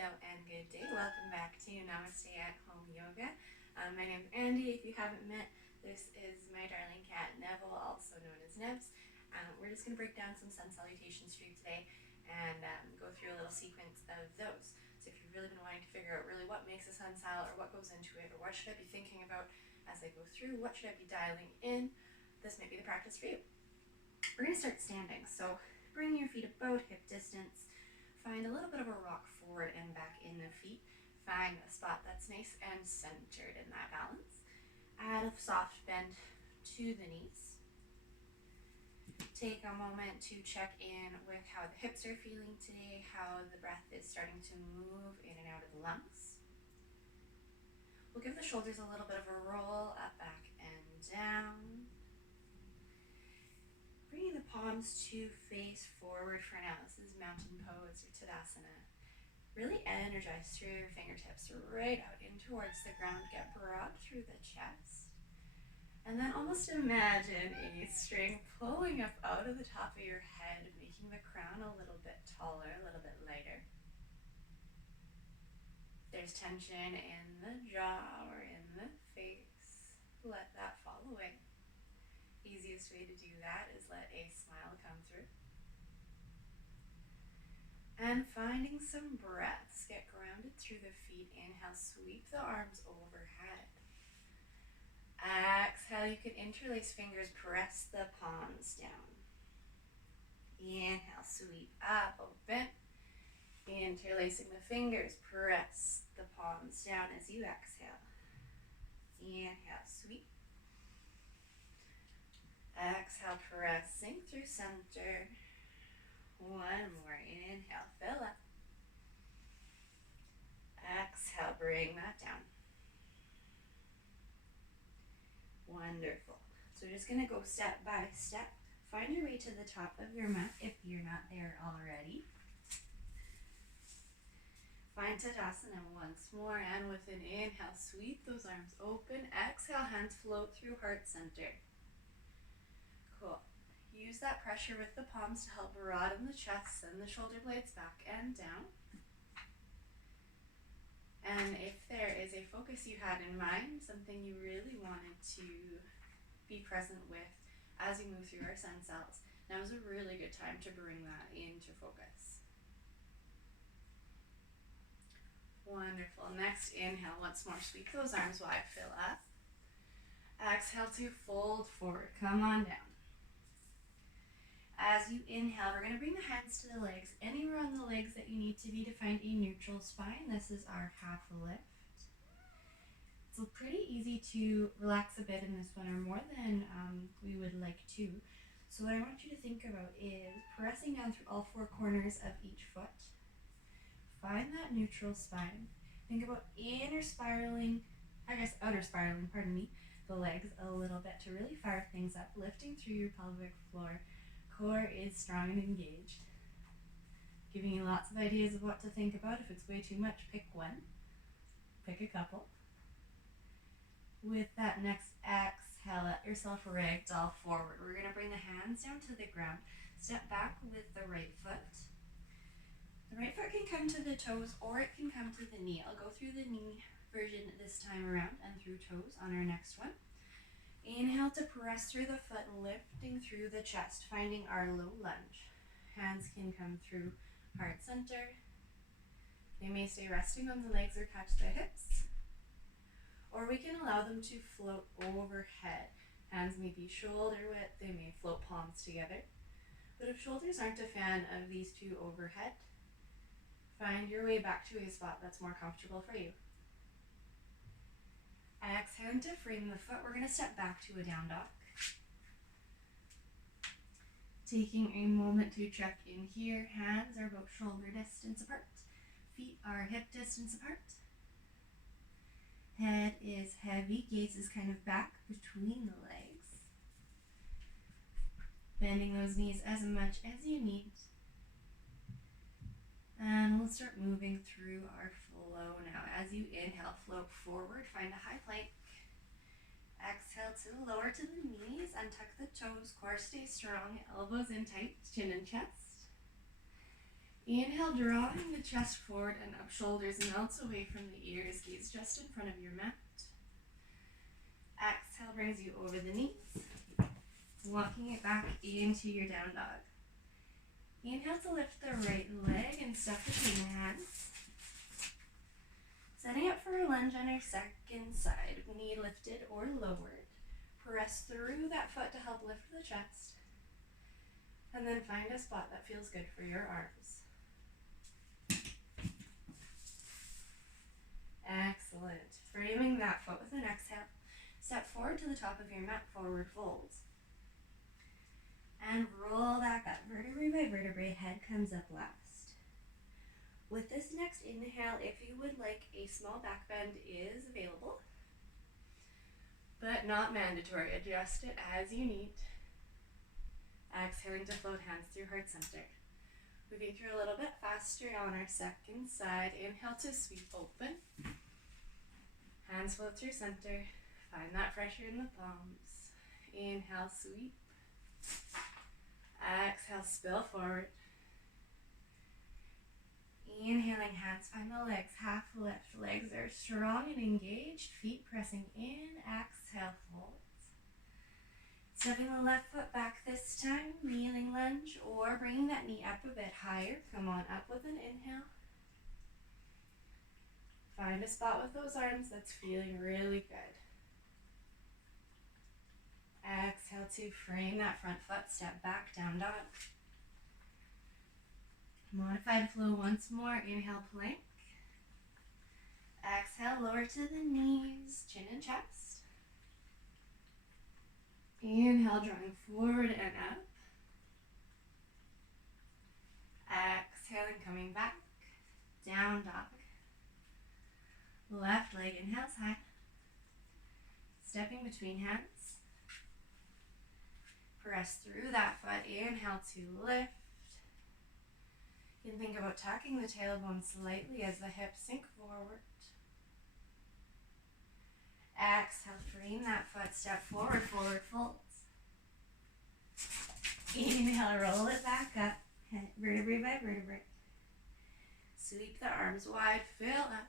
Hello and good day. Welcome back to Namaste at Home Yoga. My name's Andy. If you haven't met, this is my darling cat Neville, also known as Nebs. We're just going to break down some Sun Salutations for you today and go through a little sequence of those. So if you've really been wanting to figure out really what makes a Sun Sal or what goes into it or what should I be thinking about as I go through, what should I be dialing in, this might be the practice for you. We're going to start standing. So bring your feet about hip distance. Find a little bit of a rock forward and back in the feet. Find a spot that's nice and centered in that balance. Add a soft bend to the knees. Take a moment to check in with how the hips are feeling today, how the breath is starting to move in and out of the lungs. We'll give the shoulders a little bit of a roll up, back, and down. Bringing the palms to face forward for now. This is mountain pose or Tadasana. Really energize through your fingertips right out in towards the ground. Get broad through the chest. And then almost imagine a string pulling up out of the top of your head, making the crown a little bit taller, a little bit lighter. If there's tension in the jaw or in the face, let that fall away. Easiest way to do that is let a smile come through. And finding some breaths. Get grounded through the feet. Inhale, sweep the arms overhead. Exhale, you can interlace fingers, press the palms down. Inhale, sweep up, open. Interlacing the fingers, press the palms down as you exhale. Inhale, sweep. Exhale, pressing through center. One more. Inhale, fill up. Exhale, bring that down. Wonderful. So we're just going to go step by step. Find your way to the top of your mat if you're not there already. Find Tadasana once more, and with an inhale, sweep those arms open. Exhale, hands float through heart center. Cool. Use that pressure with the palms to help broaden the chest, send the shoulder blades back and down. And if there is a focus you had in mind, something you really wanted to be present with as you move through our sun cells, now is a really good time to bring that into focus. Wonderful. Next, inhale once more. Sweep those arms wide, fill up. Exhale to fold forward. Come on down. As you inhale, we're going to bring the hands to the legs, anywhere on the legs that you need to be to find a neutral spine. This is our half lift. It's pretty easy to relax a bit in this one, or more than we would like to. So what I want you to think about is pressing down through all four corners of each foot. Find that neutral spine. Think about outer spiraling, the legs a little bit to really fire things up, lifting through your pelvic floor. Core is strong and engaged. Giving you lots of ideas of what to think about. If it's way too much, pick one. Pick a couple. With that next exhale, let yourself ragdoll forward. We're going to bring the hands down to the ground. Step back with the right foot. The right foot can come to the toes or it can come to the knee. I'll go through the knee version this time around and through toes on our next one. Inhale to press through the foot, lifting through the chest, finding our low lunge. Hands can come through heart center. They may stay resting on the legs or touch the hips. Or we can allow them to float overhead. Hands may be shoulder width, they may float palms together. But if shoulders aren't a fan of these two overhead, find your way back to a spot that's more comfortable for you. Exhale to frame the foot. We're going to step back to a down dog. Taking a moment to check in here. Hands are about shoulder distance apart. Feet are hip distance apart. Head is heavy. Gaze is kind of back between the legs. Bending those knees as much as you need. And we'll start moving through our flow now. As you inhale, float forward, find a high plank. Exhale to lower to the knees, untuck the toes, core stay strong, elbows in tight, chin and chest. Inhale, drawing the chest forward and up, shoulders melts away from the ears, gaze just in front of your mat. Exhale brings you over the knees, walking it back into your down dog. Inhale to lift the right leg and step between the hands. Setting up for a lunge on our second side, knee lifted or lowered. Press through that foot to help lift the chest. And then find a spot that feels good for your arms. Excellent. Framing that foot with an exhale. Step forward to the top of your mat, forward folds. And roll back up, vertebrae by vertebrae, head comes up last. With this next inhale, if you would like, a small back bend is available, but not mandatory. Adjust it as you need. Exhaling to float hands through heart center. Moving through a little bit faster on our second side. Inhale to sweep open. Hands float through center. Find that pressure in the palms. Inhale, sweep. Exhale, spill forward. Inhaling, hands find the legs, half lift. Legs are strong and engaged. Feet pressing in. Exhale, fold. Stepping the left foot back this time, kneeling lunge, or bringing that knee up a bit higher. Come on up with an inhale. Find a spot with those arms that's feeling really good. Exhale to frame that front foot, step back, down dog. Modified flow once more, inhale, plank. Exhale, lower to the knees, chin and chest. Inhale, drawing forward and up. Exhaling, coming back, down dog. Left leg inhales high. Stepping between hands. Press through that foot, inhale to lift. You can think about tucking the tailbone slightly as the hips sink forward. Exhale, frame that foot, step forward, forward folds. Inhale, roll it back up, vertebrae by vertebrae. Sweep the arms wide, fill up.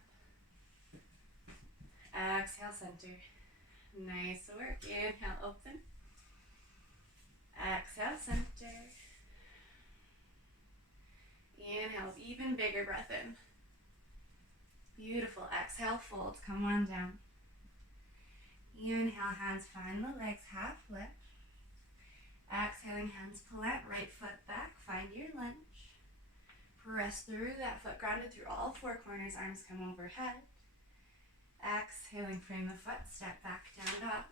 Exhale, center. Nice work. Inhale, open. Exhale, center. Inhale, even bigger breath in. Beautiful. Exhale, fold. Come on down. Inhale, hands find the legs, half lift. Exhaling, hands plant, right foot back, find your lunge. Press through that foot, grounded through all four corners, arms come overhead. Exhaling, frame the foot, step back, down dog.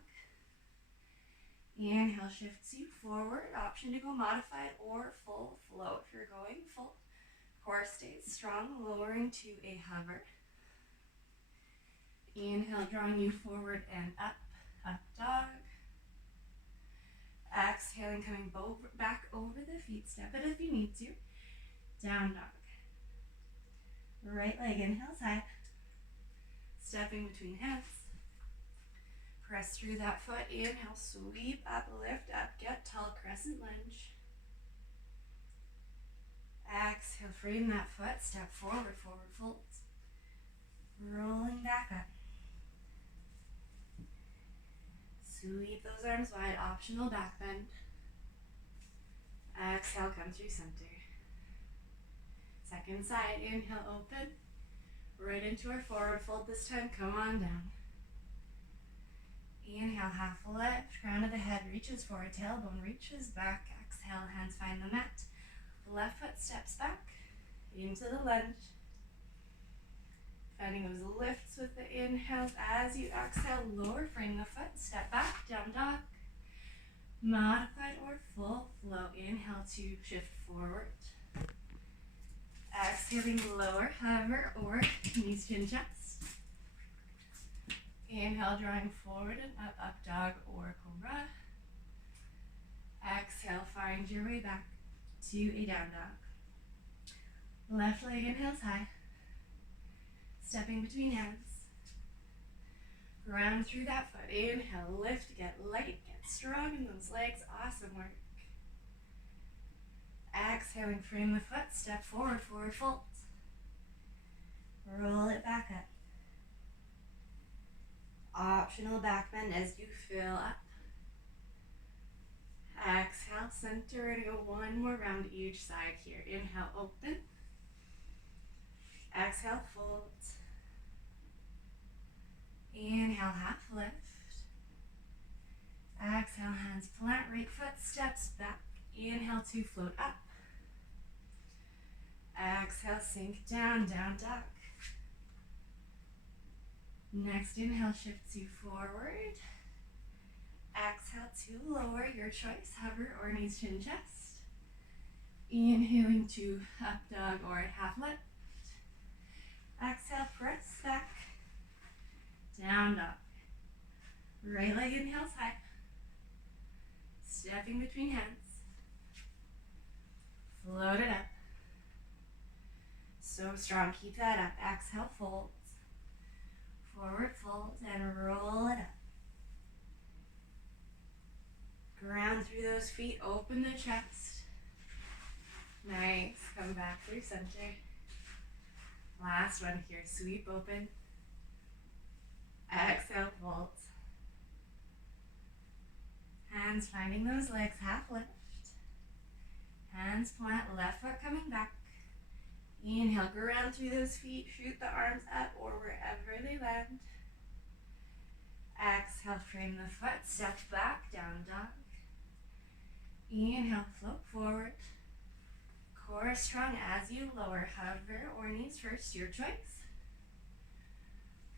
Inhale, shifts you forward, option to go modified or full flow. If you're going full, core stays strong, lowering to a hover. Inhale, drawing you forward and up, up dog. Exhaling, coming back over the feet, step it if you need to. Down dog. Right leg inhales high. Stepping between hands. Press through that foot, inhale, sweep up, lift up, get tall, crescent lunge. Exhale, frame that foot, step forward, forward folds. Rolling back up. Sweep those arms wide, optional back bend. Exhale, come through center. Second side, inhale, open. Right into our forward fold this time, come on down. Inhale, half lift, crown of the head reaches forward, tailbone reaches back. Exhale, hands find the mat. Left foot steps back into the lunge. Finding those lifts with the inhales as you exhale, lower, frame the foot, step back, down dog. Modified or full flow. Inhale to shift forward. Exhaling, lower, hover, or knees, chin, chest. Inhale, drawing forward and up, up dog or cobra. Exhale, find your way back to a down dog. Left leg inhales high. Stepping between hands. Round through that foot. Inhale, lift, get light, get strong in those legs. Awesome work. Exhaling, frame the foot, step forward, forward fold. Roll it back up. Optional back bend as you fill up. Exhale, center, and go one more round each side here. Inhale, open. Exhale, fold. Inhale, half lift. Exhale, hands plant, right foot steps back. Inhale to float up. Exhale, sink down, down dog. Next inhale shifts you forward. Exhale to lower, your choice, hover or knees, chin, chest. Inhaling to up dog or half lift. Exhale, press back. Down dog. Right leg inhales high. Stepping between hands. Float it up. So strong, keep that up. Exhale, fold. Forward fold and roll it up. Ground through those feet, open the chest. Nice, come back through center. Last one here, sweep open. Exhale, fold. Hands finding those legs, half lift. Hands plant, left foot coming back. Inhale, ground through those feet, shoot the arms up or wherever they land. Exhale, frame the foot, step back, down dog. Inhale, float forward. Core strong as you lower, hover or knees first, your choice.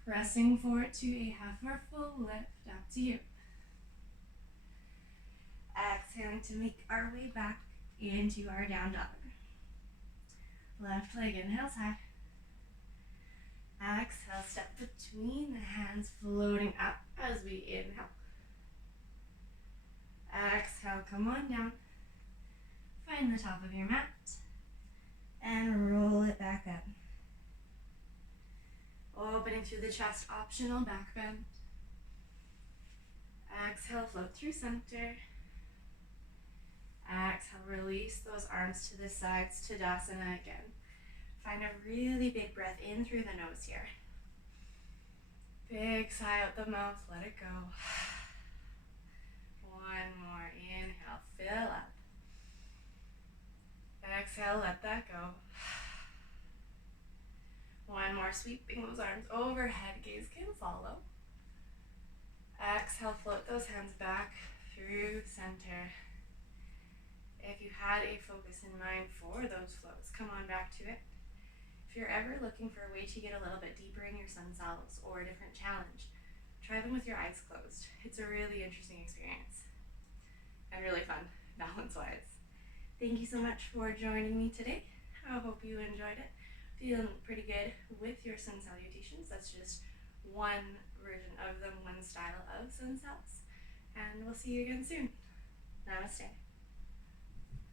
Pressing forward to a half or full lift, up to you. Exhaling to make our way back into our down dog. Left leg inhales high. Exhale, step between the hands, floating up as we inhale. Exhale, come on down. Find the top of your mat and roll it back up. Opening through the chest, optional back bend. Exhale, float through center. Exhale, release those arms to the sides, Tadasana again. Find a really big breath in through the nose here. Big sigh out the mouth, let it go. One more, inhale, fill up. Exhale, let that go. One more, sweeping those arms overhead, gaze can follow. Exhale, float those hands back through center. If you had a focus in mind for those floats, come on back to it. If you're ever looking for a way to get a little bit deeper in your sun salves or a different challenge, try them with your eyes closed. It's a really interesting experience and really fun, balance-wise. Thank you so much for joining me today. I hope you enjoyed it. Feeling pretty good with your sun salutations. That's just one version of them, one style of sun salves. And we'll see you again soon. Namaste.